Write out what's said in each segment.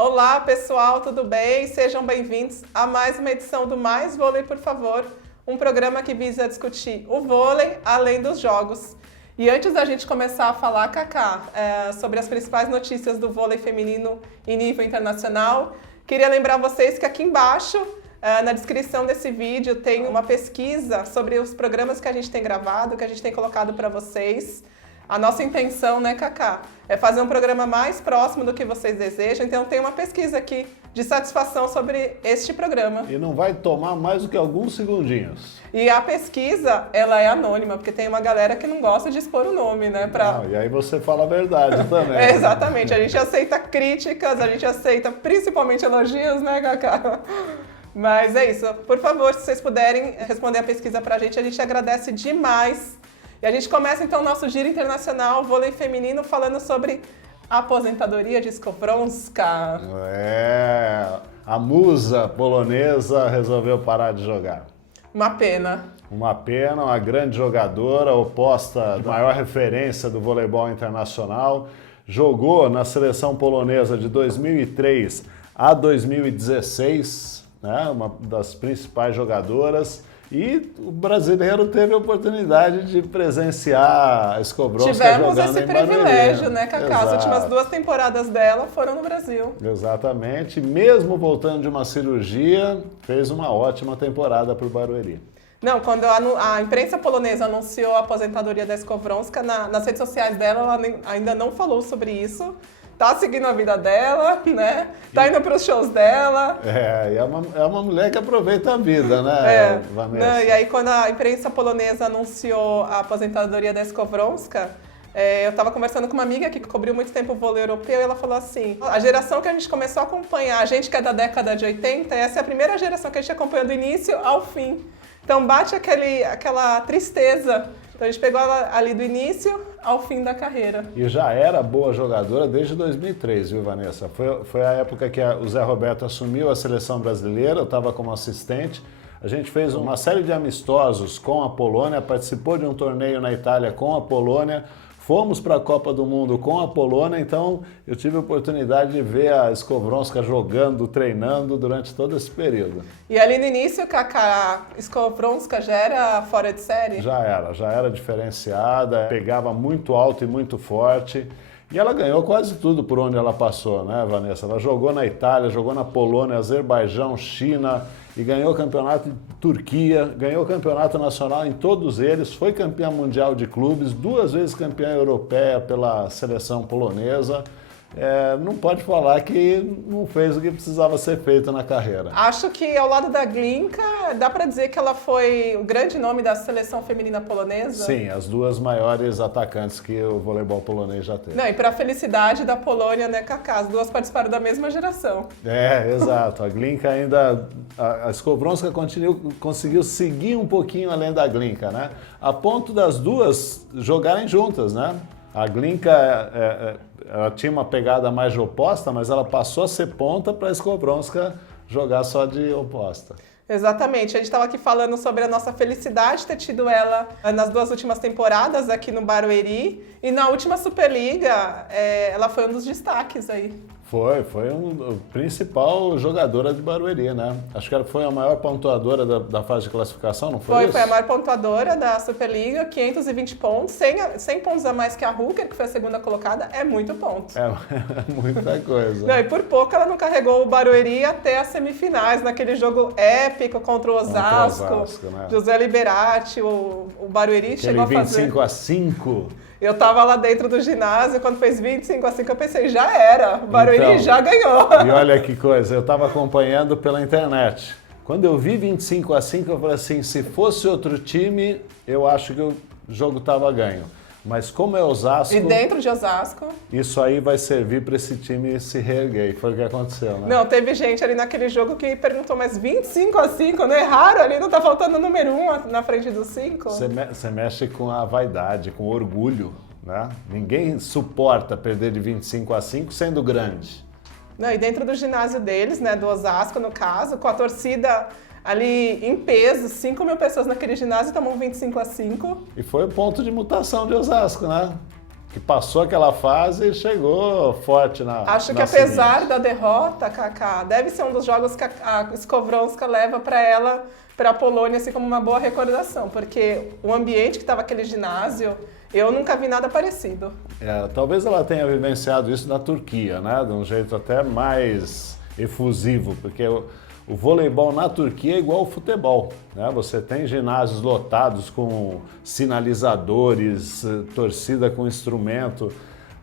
Olá pessoal, tudo bem? Sejam bem-vindos a mais uma edição do Mais Vôlei, por favor, um programa que visa discutir o vôlei além dos jogos. E antes da gente começar a falar, Cacá, sobre as principais notícias do vôlei feminino em nível internacional, queria lembrar vocês que aqui embaixo, na descrição desse vídeo, tem uma pesquisa sobre os programas que a gente tem gravado, que a gente tem colocado para vocês. A nossa intenção, né, Cacá, é fazer um programa mais próximo do que vocês desejam, então tem uma pesquisa aqui de satisfação sobre este programa. E não vai tomar mais do que alguns segundinhos. E a pesquisa, ela é anônima, porque tem uma galera que não gosta de expor o nome, né? Não, e aí você fala a verdade também. Exatamente, a gente aceita críticas, a gente aceita principalmente elogios, né, Cacá? Mas é isso, por favor, se vocês puderem responder a pesquisa pra gente agradece demais. E a gente começa então o nosso giro internacional vôlei feminino falando sobre a aposentadoria de Skowronska. A musa polonesa resolveu parar de jogar. Uma pena. Uma pena, uma grande jogadora, oposta à maior referência do voleibol internacional. Jogou na seleção polonesa de 2003 a 2016, né? Uma das principais jogadoras. E o brasileiro teve a oportunidade de presenciar a Skowronska jogando em Barueri. Tivemos esse privilégio, né, Cacá? Exato. As últimas 2 temporadas dela foram no Brasil. Exatamente. Mesmo voltando de uma cirurgia, fez uma ótima temporada para o Barueri. Não, quando a imprensa polonesa anunciou a aposentadoria da Skowronska, nas redes sociais dela, ela ainda não falou sobre isso. Tá seguindo a vida dela, né? Tá indo para os shows dela. É uma mulher que aproveita a vida, né, Vanessa? Não, e aí, quando a imprensa polonesa anunciou a aposentadoria da Skowronska, eu estava conversando com uma amiga que cobriu muito tempo o vôlei europeu e ela falou assim, a geração que a gente começou a acompanhar, a gente que é da década de 80, essa é a primeira geração que a gente acompanhou do início ao fim. Então bate aquela tristeza. Então a gente pegou ela ali do início ao fim da carreira. E já era boa jogadora desde 2003, viu, Vanessa? Foi a época que o Zé Roberto assumiu a seleção brasileira, eu estava como assistente. A gente fez uma série de amistosos com a Polônia, participou de um torneio na Itália com a Polônia, fomos para a Copa do Mundo com a Polônia, então eu tive a oportunidade de ver a Skowronska jogando, treinando durante todo esse período. E ali no início, Cacá, a Skowronska já era fora de série? Já era diferenciada, pegava muito alto e muito forte. E ela ganhou quase tudo por onde ela passou, né, Vanessa? Ela jogou na Itália, jogou na Polônia, Azerbaijão, China, e ganhou o campeonato de Turquia, ganhou o campeonato nacional em todos eles, foi campeã mundial de clubes, 2 vezes campeã europeia pela seleção polonesa. Não pode falar que não fez o que precisava ser feito na carreira. Acho que ao lado da Glinka, dá para dizer que ela foi o grande nome da seleção feminina polonesa? Sim, as 2 maiores atacantes que o voleibol polonês já teve. Não, e para a felicidade da Polônia, né, Cacá? As 2 participaram da mesma geração. Exato. A Glinka ainda... A Skowronska conseguiu seguir um pouquinho além da Glinka, né? A ponto das 2 jogarem juntas, né? A Glinka... ela tinha uma pegada mais de oposta, mas ela passou a ser ponta para a Skowronska jogar só de oposta. Exatamente. A gente estava aqui falando sobre a nossa felicidade de ter tido ela nas 2 últimas temporadas aqui no Barueri. E na última Superliga, ela foi um dos destaques aí. Foi a principal jogadora de Barueri, né? Acho que ela foi a maior pontuadora da fase de classificação, não foi isso? Foi a maior pontuadora da Superliga, 520 pontos, 100 pontos a mais que a Hooker, que foi a segunda colocada, é muito ponto. É muita coisa. Não, e por pouco ela não carregou o Barueri até as semifinais, naquele jogo épico contra o Osasco, né? José Liberati, o Barueri chegou a fazer... 25-5. Eu tava lá dentro do ginásio, quando fez 25-5, eu pensei, já era, o Barueri já ganhou. E olha que coisa, eu tava acompanhando pela internet. Quando eu vi 25-5, eu falei assim, se fosse outro time, eu acho que o jogo tava ganho. Mas como é Osasco... E dentro de Osasco... Isso aí vai servir para esse time se reerguer, e foi o que aconteceu, né? Não, teve gente ali naquele jogo que perguntou, mas 25-5, não é raro ali? Não tá faltando o número 1 na frente do 5? Você mexe com a vaidade, com o orgulho, né? Ninguém suporta perder de 25-5 sendo grande. Não, e dentro do ginásio deles, né, do Osasco, no caso, com a torcida... ali em peso, 5 mil pessoas naquele ginásio tomam 25-5. E foi o ponto de mutação de Osasco, né? que passou aquela fase e chegou forte na Acho que na apesar seguinte. da derrota, Kaká, deve ser um dos jogos que a Skowronska leva para ela, para a Polônia, assim como uma boa recordação, porque o ambiente que estava aquele ginásio, eu nunca vi nada parecido. Talvez ela tenha vivenciado isso na Turquia, né? De um jeito até mais efusivo, porque o voleibol na Turquia é igual ao futebol, né? Você tem ginásios lotados com sinalizadores, torcida com instrumento,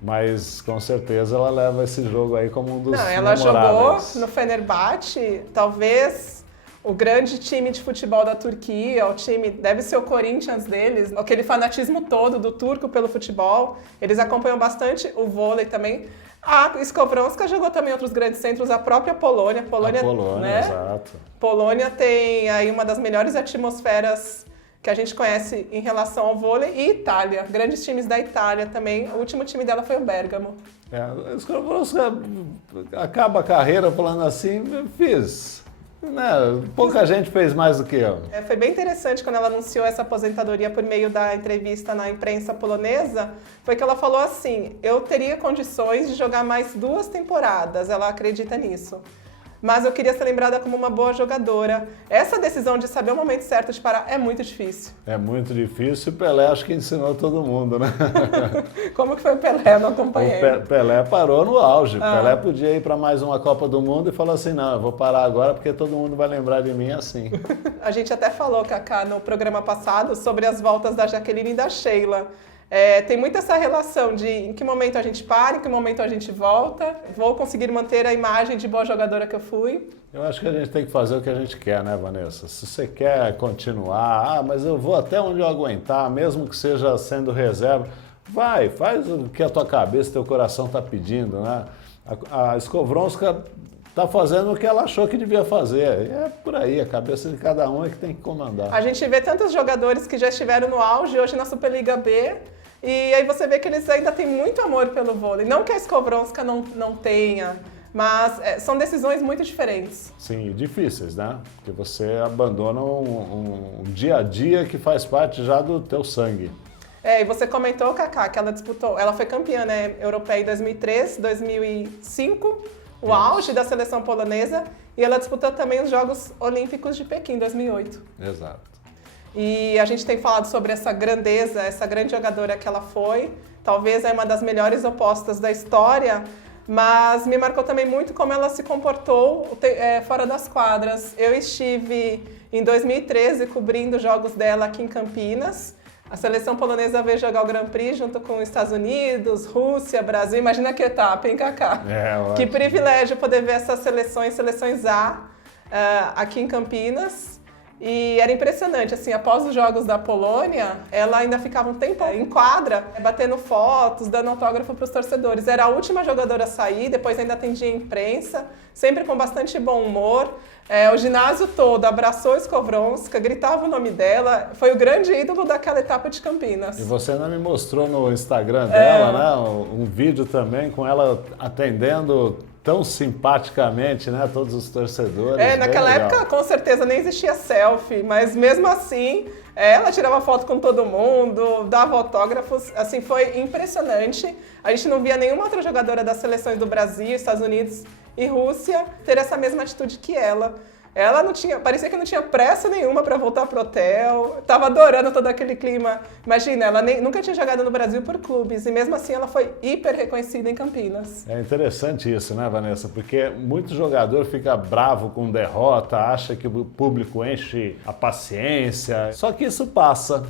mas com certeza ela leva esse jogo aí como um dos Não, ela jogou memoráveis. no Fenerbahçe, talvez o grande time de futebol da Turquia, o time deve ser o Corinthians deles, aquele fanatismo todo do turco pelo futebol. Eles acompanham bastante o vôlei também. A Skowronska jogou também em outros grandes centros, a própria Polônia. A Polônia, né? exato. Polônia tem aí uma das melhores atmosferas que a gente conhece em relação ao vôlei, e Itália, grandes times da Itália também. O último time dela foi o Bergamo. A Skowronska acaba a carreira falando assim, fiz. Né? Pouca gente fez mais do que eu. Foi bem interessante quando ela anunciou essa aposentadoria por meio da entrevista na imprensa polonesa, foi que ela falou assim, eu teria condições de jogar mais 2 temporadas, ela acredita nisso. Mas eu queria ser lembrada como uma boa jogadora. Essa decisão de saber o momento certo de parar é muito difícil. É muito difícil e o Pelé acho que ensinou todo mundo, né? Como que foi o Pelé? Eu não acompanhei. O Pelé parou no auge. Pelé podia ir para mais uma Copa do Mundo e falou assim, não, eu vou parar agora porque todo mundo vai lembrar de mim assim. A gente até falou, Kaká, no programa passado sobre as voltas da Jaqueline e da Sheila. Tem muito essa relação de em que momento a gente para, em que momento a gente volta. Vou conseguir manter a imagem de boa jogadora que eu fui. Eu acho que a gente tem que fazer o que a gente quer, né, Vanessa? Se você quer continuar, mas eu vou até onde eu aguentar, mesmo que seja sendo reserva, vai, faz o que a tua cabeça, teu coração está pedindo, né? A Skowronska está fazendo o que ela achou que devia fazer. E é por aí, a cabeça de cada um é que tem que comandar. A gente vê tantos jogadores que já estiveram no auge, hoje na Superliga B, e aí você vê que eles ainda têm muito amor pelo vôlei. Não que a Skowronska não tenha, mas são decisões muito diferentes. Sim, difíceis, né? Porque você abandona um dia a dia que faz parte já do teu sangue. E você comentou, Kaká, que ela disputou, ela foi campeã, né, europeia em 2003, 2005, o auge da seleção polonesa, e ela disputou também os Jogos Olímpicos de Pequim, em 2008. Exato. E a gente tem falado sobre essa grandeza, essa grande jogadora que ela foi, talvez é uma das melhores opostas da história, mas me marcou também muito como ela se comportou fora das quadras. Eu estive em 2013 cobrindo os jogos dela aqui em Campinas. A seleção polonesa veio jogar o Grand Prix junto com os Estados Unidos, Rússia, Brasil. Imagina que etapa, hein, Kaká? Que privilégio poder ver essas seleções A, aqui em Campinas. E era impressionante, assim, após os jogos da Polônia, ela ainda ficava um tempo em quadra, batendo fotos, dando autógrafo para os torcedores. Era a última jogadora a sair, depois ainda atendia a imprensa, sempre com bastante bom humor. O ginásio todo abraçou a Skowronska, gritava o nome dela, foi o grande ídolo daquela etapa de Campinas. E você ainda me mostrou no Instagram dela, né, um vídeo também com ela atendendo tão simpaticamente, né, todos os torcedores. Naquela época, com certeza, nem existia selfie, mas mesmo assim, ela tirava foto com todo mundo, dava autógrafos, assim, foi impressionante. A gente não via nenhuma outra jogadora das seleções do Brasil, Estados Unidos e Rússia ter essa mesma atitude que ela. Ela não tinha, parecia que não tinha pressa nenhuma para voltar pro hotel, tava adorando todo aquele clima. Imagina, ela nunca tinha jogado no Brasil por clubes e mesmo assim ela foi hiper reconhecida em Campinas. É interessante isso, né, Vanessa? Porque muito jogador fica bravo com derrota, acha que o público enche a paciência. Só que isso passa.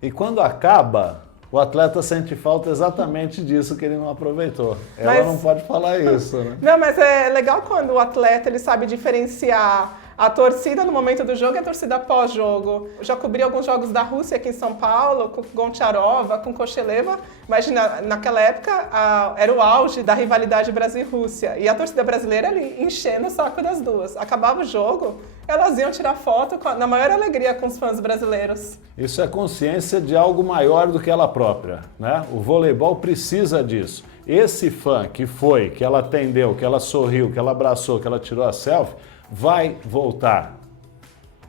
E quando acaba, o atleta sente falta exatamente disso que ele não aproveitou. Ela não pode falar isso, né? Não, mas é legal quando o atleta ele sabe diferenciar a torcida no momento do jogo e a torcida pós-jogo. Eu já cobri alguns jogos da Rússia aqui em São Paulo, com Goncharova, com Kosheleva. Imagina, naquela época era o auge da rivalidade Brasil e Rússia. E a torcida brasileira ali enchendo o saco das duas. Acabava o jogo, elas iam tirar foto na maior alegria com os fãs brasileiros. Isso é consciência de algo maior do que ela própria, né? O voleibol precisa disso. Esse fã que ela atendeu, que ela sorriu, que ela abraçou, que ela tirou a selfie, vai voltar.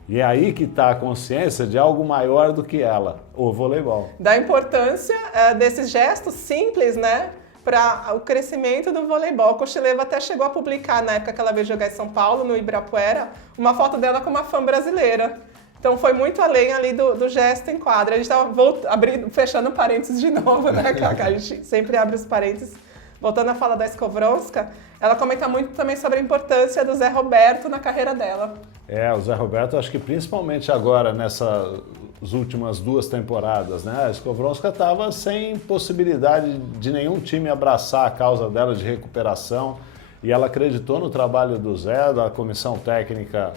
E é aí que está a consciência de algo maior do que ela, o voleibol. Da importância desses gestos simples, né? Para o crescimento do voleibol. A Kochileva até chegou a publicar, na época que ela veio jogar em São Paulo, no Ibirapuera, uma foto dela com uma fã brasileira. Então foi muito além ali do gesto em quadra. A gente estava fechando parênteses de novo, né, Cacá? A gente sempre abre os parênteses. Voltando a falar da Skowronska, ela comenta muito também sobre a importância do Zé Roberto na carreira dela. O Zé Roberto, acho que principalmente agora, nessas últimas 2 temporadas, né? A Skowronska estava sem possibilidade de nenhum time abraçar a causa dela de recuperação e ela acreditou no trabalho do Zé, da comissão técnica,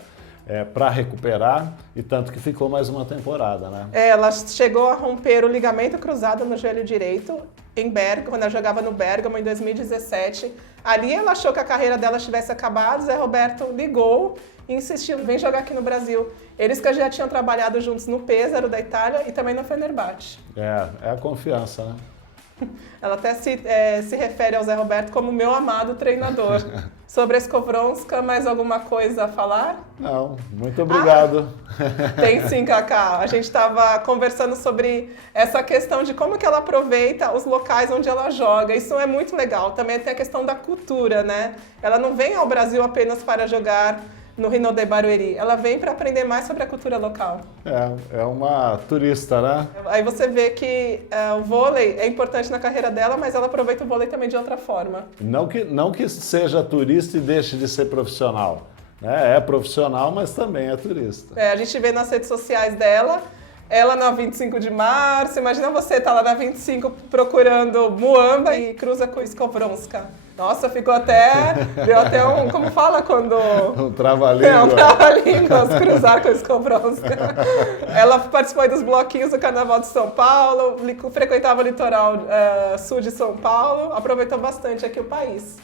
para recuperar, e tanto que ficou mais uma temporada, né? Ela chegou a romper o ligamento cruzado no joelho direito em Bergamo, quando ela jogava no Bergamo em 2017. Ali ela achou que a carreira dela tivesse acabado, Zé Roberto ligou e insistiu, vem jogar aqui no Brasil. Eles que já tinham trabalhado juntos no Pesaro da Itália e também no Fenerbahçe. É a confiança, né? Ela até se refere ao Zé Roberto como meu amado treinador. Sobre a Skowronska, mais alguma coisa a falar? Não, muito obrigado. Tem sim, Cacá. A gente estava conversando sobre essa questão de como que ela aproveita os locais onde ela joga. Isso é muito legal. Também tem a questão da cultura, né? Ela não vem ao Brasil apenas para jogar no Rino de Barueri. Ela vem para aprender mais sobre a cultura local. É uma turista, né? Aí você vê que o vôlei é importante na carreira dela, mas ela aproveita o vôlei também de outra forma. Não que seja turista e deixe de ser profissional, né? É profissional, mas também é turista. A gente vê nas redes sociais dela, ela na 25 de março, imagina você tá lá na 25 procurando Muamba e cruza com Skowronska. Nossa, deu até um, como fala quando... Um trava-língua. Um trava-línguas, cruzar com a Skowronska. Ela participou dos bloquinhos do Carnaval de São Paulo, frequentava o litoral sul de São Paulo, aproveitou bastante aqui o país.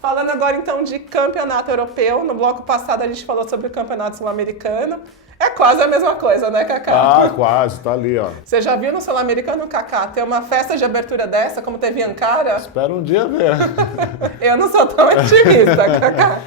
Falando agora então de campeonato europeu, no bloco passado a gente falou sobre o campeonato sul-americano. É quase a mesma coisa, né, Cacá? Quase, tá ali, ó. Você já viu no sul-americano, Cacá, ter uma festa de abertura dessa, como teve em Ankara? Espero um dia ver. Eu não sou tão otimista, Cacá.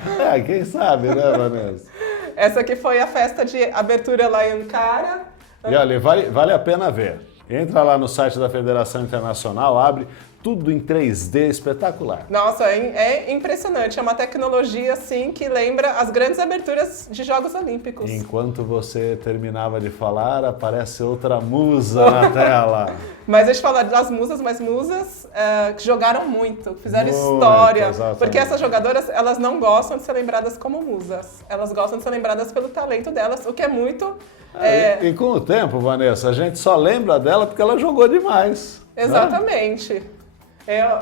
Quem sabe, né, Vanessa? Essa aqui foi a festa de abertura lá em Ankara. E olha, vale a pena ver. Entra lá no site da Federação Internacional, abre tudo em 3D, espetacular. Nossa, é impressionante. É uma tecnologia, assim, que lembra as grandes aberturas de Jogos Olímpicos. Enquanto você terminava de falar, aparece outra musa na tela. Mas deixa eu falar das musas, mas musas que jogaram muito, fizeram história. Exatamente. Porque essas jogadoras, elas não gostam de ser lembradas como musas. Elas gostam de ser lembradas pelo talento delas, o que é muito... E com o tempo, Vanessa, a gente só lembra dela porque ela jogou demais. Exatamente. Né?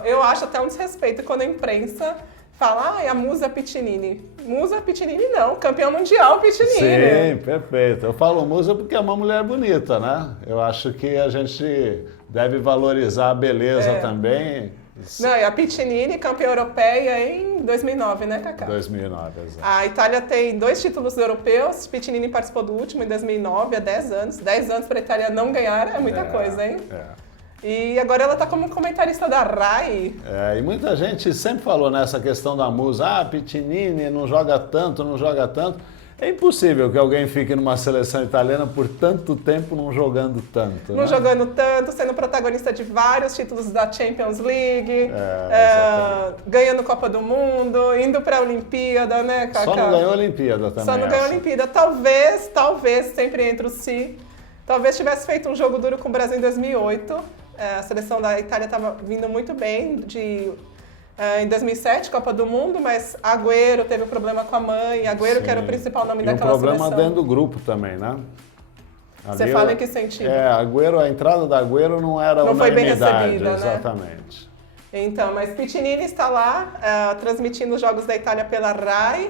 Eu acho até um desrespeito quando a imprensa fala, a musa Piccinini. Musa Piccinini não, campeão mundial Piccinini. Sim, perfeito. Eu falo musa porque é uma mulher bonita, né? Eu acho que a gente deve valorizar a beleza também. Não, e a Piccinini, campeã europeia em 2009, né, Cacá? 2009, exato. A Itália tem 2 títulos europeus, Piccinini participou do último em 2009, há 10 anos. 10 anos para a Itália não ganhar é muita coisa, hein? E agora ela está como comentarista da RAI. E muita gente sempre falou nessa questão da musa, Piccinini não joga tanto, não joga tanto. É impossível que alguém fique numa seleção italiana por tanto tempo não jogando tanto. Não jogando tanto, sendo protagonista de vários títulos da Champions League, ganhando Copa do Mundo, indo para a Olimpíada, né, Cacá? Só não ganhou a Olimpíada também. Só não ganhou a Olimpíada. Talvez, sempre entre os talvez tivesse feito um jogo duro com o Brasil em 2008. A seleção da Itália estava vindo muito bem em 2007, Copa do Mundo, mas Agüero teve um problema com a mãe, Agüero que era o principal nome daquela seleção. E um problema dentro do grupo também, né? Você fala em que sentido? A entrada da Agüero não era não foi bem recebida, exatamente. Né? Então, mas Piccinini está lá transmitindo os Jogos da Itália pela RAI,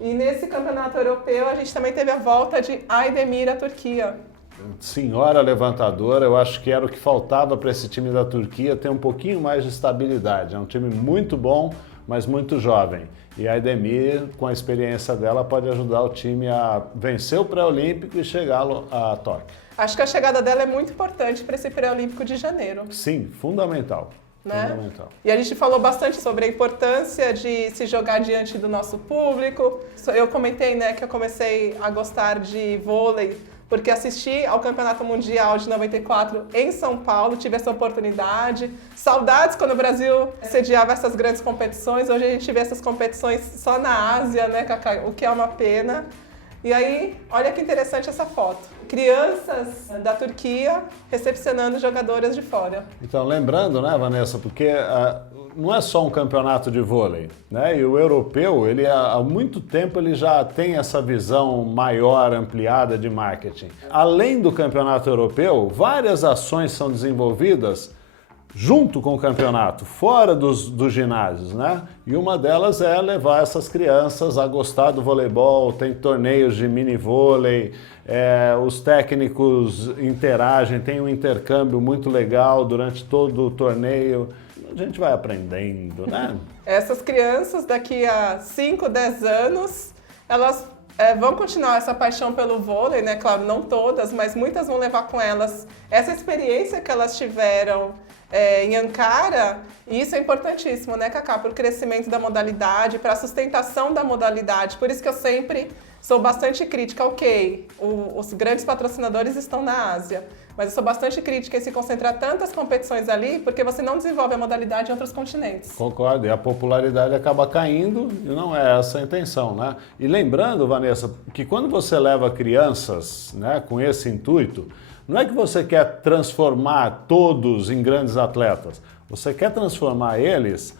e nesse campeonato europeu a gente também teve a volta de Aydemir à Turquia. Senhora levantadora, eu acho que era o que faltava para esse time da Turquia ter um pouquinho mais de estabilidade. É um time muito bom, mas muito jovem. E a Aydemir, com a experiência dela, pode ajudar o time a vencer o pré-olímpico e chegar a Tóquio. Acho que a chegada dela é muito importante para esse pré-olímpico de janeiro. Sim, fundamental. né? Fundamental. E a gente falou bastante sobre a importância de se jogar diante do nosso público. Eu comentei, né, que eu comecei a gostar de vôlei porque assisti ao Campeonato Mundial de 94 em São Paulo, tive essa oportunidade. Saudades quando o Brasil sediava essas grandes competições. Hoje a gente vê essas competições só na Ásia, né, Cacá? O que é uma pena. E aí, olha que interessante essa foto. Crianças da Turquia recepcionando jogadoras de fora. Então, lembrando, né, Vanessa, porque não é só um campeonato de vôlei, né? E o europeu, ele há muito tempo ele já tem essa visão maior, ampliada de marketing. Além do campeonato europeu, várias ações são desenvolvidas junto com o campeonato, fora dos ginásios, né? E uma delas é levar essas crianças a gostar do voleibol, tem torneios de mini vôlei, os técnicos interagem, tem um intercâmbio muito legal durante todo o torneio. A gente vai aprendendo, né? Essas crianças, daqui a 5, 10 anos, elas vão continuar essa paixão pelo vôlei, né? Claro, não todas, mas muitas vão levar com elas essa experiência que elas tiveram em Ankara, e isso é importantíssimo, né, Cacá? Para o crescimento da modalidade, para a sustentação da modalidade. Por isso que eu sempre sou bastante crítica. Ok, os grandes patrocinadores estão na Ásia, mas eu sou bastante crítica em se concentrar tantas competições ali, porque você não desenvolve a modalidade em outros continentes. Concordo, e a popularidade acaba caindo, e não é essa a intenção, né? E lembrando, Vanessa, que quando você leva crianças, né, com esse intuito, não é que você quer transformar todos em grandes atletas. Você quer transformar eles,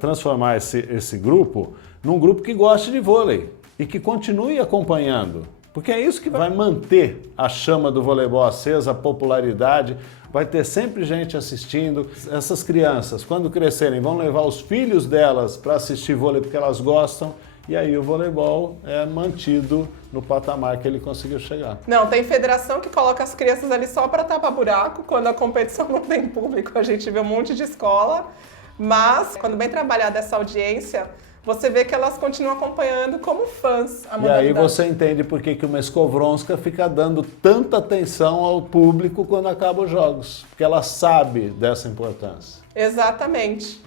transformar esse grupo num grupo que goste de vôlei e que continue acompanhando. Porque é isso que vai manter a chama do voleibol acesa, a popularidade. Vai ter sempre gente assistindo. Essas crianças, quando crescerem, vão levar os filhos delas para assistir vôlei porque elas gostam. E aí o voleibol é mantido no patamar que ele conseguiu chegar. Não, tem federação que coloca as crianças ali só para tapar buraco, quando a competição não tem público. A gente vê um monte de escola, mas quando bem trabalhada essa audiência, você vê que elas continuam acompanhando como fãs a modalidade. E aí você entende por que uma Skowronska fica dando tanta atenção ao público quando acabam os jogos, porque ela sabe dessa importância. Exatamente.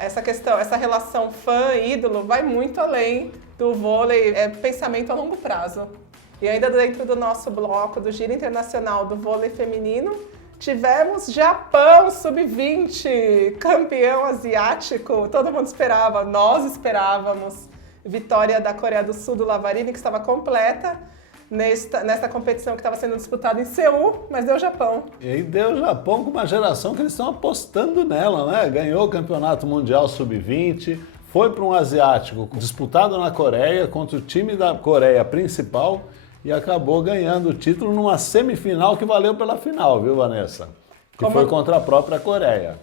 Essa questão, essa relação fã-ídolo vai muito além do vôlei, é pensamento a longo prazo. E ainda dentro do nosso bloco do Giro Internacional do Vôlei Feminino, tivemos Japão Sub-20, campeão asiático, todo mundo esperava, nós esperávamos. Vitória da Coreia do Sul, do Lavarini, que estava completa nesta competição que estava sendo disputada em Seul, mas deu Japão. E aí deu Japão com uma geração que eles estão apostando nela, né? Ganhou o Campeonato Mundial Sub-20, foi para um asiático disputado na Coreia contra o time da Coreia principal e acabou ganhando o título numa semifinal que valeu pela final, viu, Vanessa? Que foi contra a própria Coreia.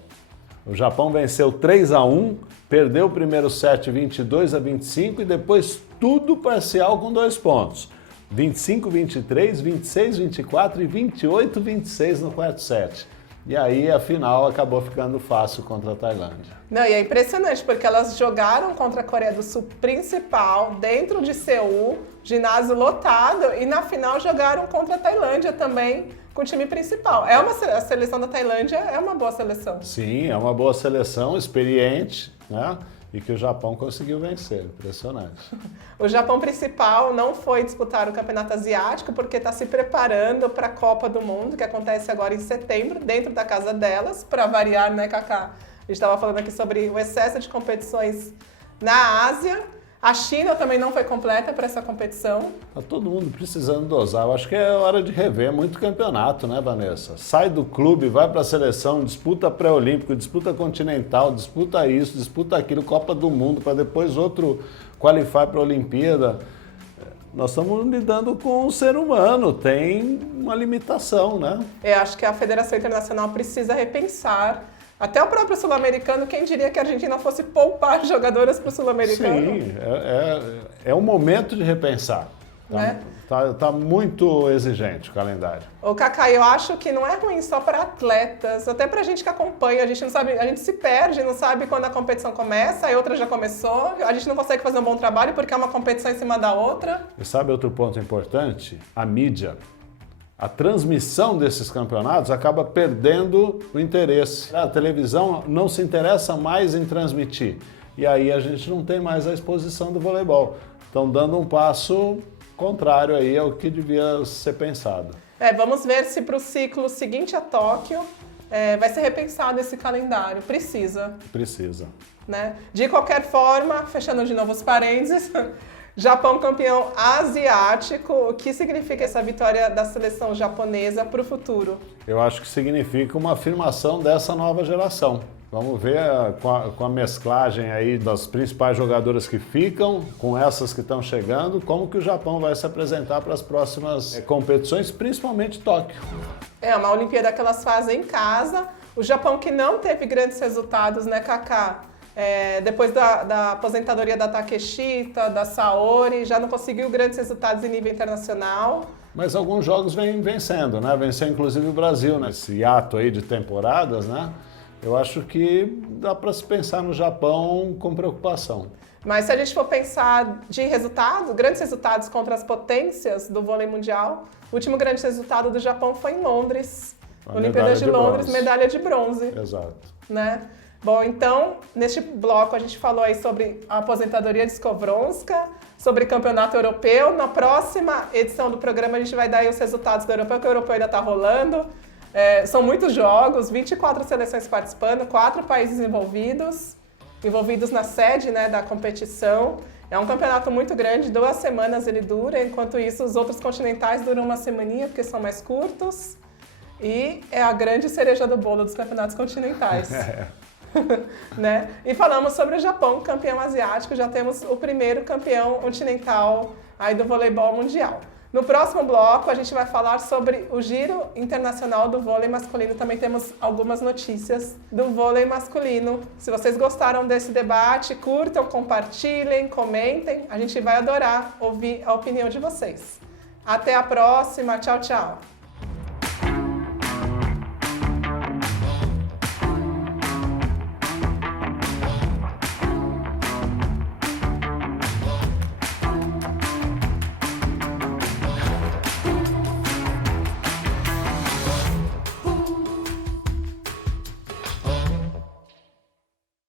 O Japão venceu 3-1, perdeu o primeiro set 22-25 e depois tudo parcial com 2 pontos. 25-23, 26-24 e 28-26 no quarto set. E aí a final acabou ficando fácil contra a Tailândia. Não, e é impressionante, porque elas jogaram contra a Coreia do Sul principal, dentro de Seul, ginásio lotado, e na final jogaram contra a Tailândia também, com o time principal. A seleção da Tailândia é uma boa seleção. Sim, é uma boa seleção, experiente, né? E que o Japão conseguiu vencer, impressionante. O Japão principal não foi disputar o Campeonato Asiático porque está se preparando para a Copa do Mundo, que acontece agora em setembro, dentro da casa delas, para variar, né, Cacá? A gente estava falando aqui sobre o excesso de competições na Ásia. A China também não foi completa para essa competição. Tá todo mundo precisando dosar. Eu acho que é hora de rever muito campeonato, né, Vanessa? Sai do clube, vai para a seleção, disputa pré-olímpico, disputa continental, disputa isso, disputa aquilo, Copa do Mundo, para depois outro qualify para a Olimpíada. Nós estamos lidando com o ser humano, tem uma limitação, né? Eu acho que a Federação Internacional precisa repensar. Até o próprio sul-americano, quem diria que a Argentina fosse poupar jogadoras para o sul-americano? Sim, é um momento de repensar. Né? Tá muito exigente o calendário. Ô, Cacá, eu acho que não é ruim só para atletas, até para a gente que acompanha, a gente não sabe, a gente se perde, não sabe quando a competição começa, a outra já começou, a gente não consegue fazer um bom trabalho porque é uma competição em cima da outra. E sabe outro ponto importante? A mídia. a transmissão desses campeonatos acaba perdendo o interesse. A televisão não se interessa mais em transmitir. E aí a gente não tem mais a exposição do voleibol. Estão dando um passo contrário aí ao que devia ser pensado. Vamos ver se para o ciclo seguinte a Tóquio vai ser repensado esse calendário. Precisa. Precisa. Né? De qualquer forma, fechando de novo os parênteses, Japão campeão asiático, o que significa essa vitória da seleção japonesa para o futuro? Eu acho que significa uma afirmação dessa nova geração. Vamos ver com a mesclagem aí das principais jogadoras que ficam, com essas que estão chegando, como que o Japão vai se apresentar para as próximas competições, principalmente Tóquio. É uma Olimpíada que elas fazem em casa. O Japão que não teve grandes resultados, né, Kaká? Depois da aposentadoria da Takeshita, da Saori, já não conseguiu grandes resultados em nível internacional. Mas alguns jogos vêm vencendo, né? Venceu inclusive o Brasil nesse hiato aí de temporadas, né? Eu acho que dá para se pensar no Japão com preocupação. Mas se a gente for pensar de resultados, grandes resultados contra as potências do vôlei mundial, o último grande resultado do Japão foi em Londres. Olimpíadas de Londres, medalha de bronze. Exato. Né? Bom, então, neste bloco a gente falou aí sobre a aposentadoria de Skowronska, sobre campeonato europeu. Na próxima edição do programa a gente vai dar aí os resultados do europeu, que o europeu ainda está rolando. São muitos jogos, 24 seleções participando, 4 países envolvidos na sede, né, da competição. É um campeonato muito grande, 2 semanas ele dura, enquanto isso os outros continentais duram uma semaninha, porque são mais curtos. E é a grande cereja do bolo dos campeonatos continentais. Né? E falamos sobre o Japão, campeão asiático, já temos o primeiro campeão continental aí do voleibol mundial. No próximo bloco, a gente vai falar sobre o giro internacional do vôlei masculino. Também temos algumas notícias do vôlei masculino. Se vocês gostaram desse debate, curtam, compartilhem, comentem. A gente vai adorar ouvir a opinião de vocês. Até a próxima. Tchau, tchau.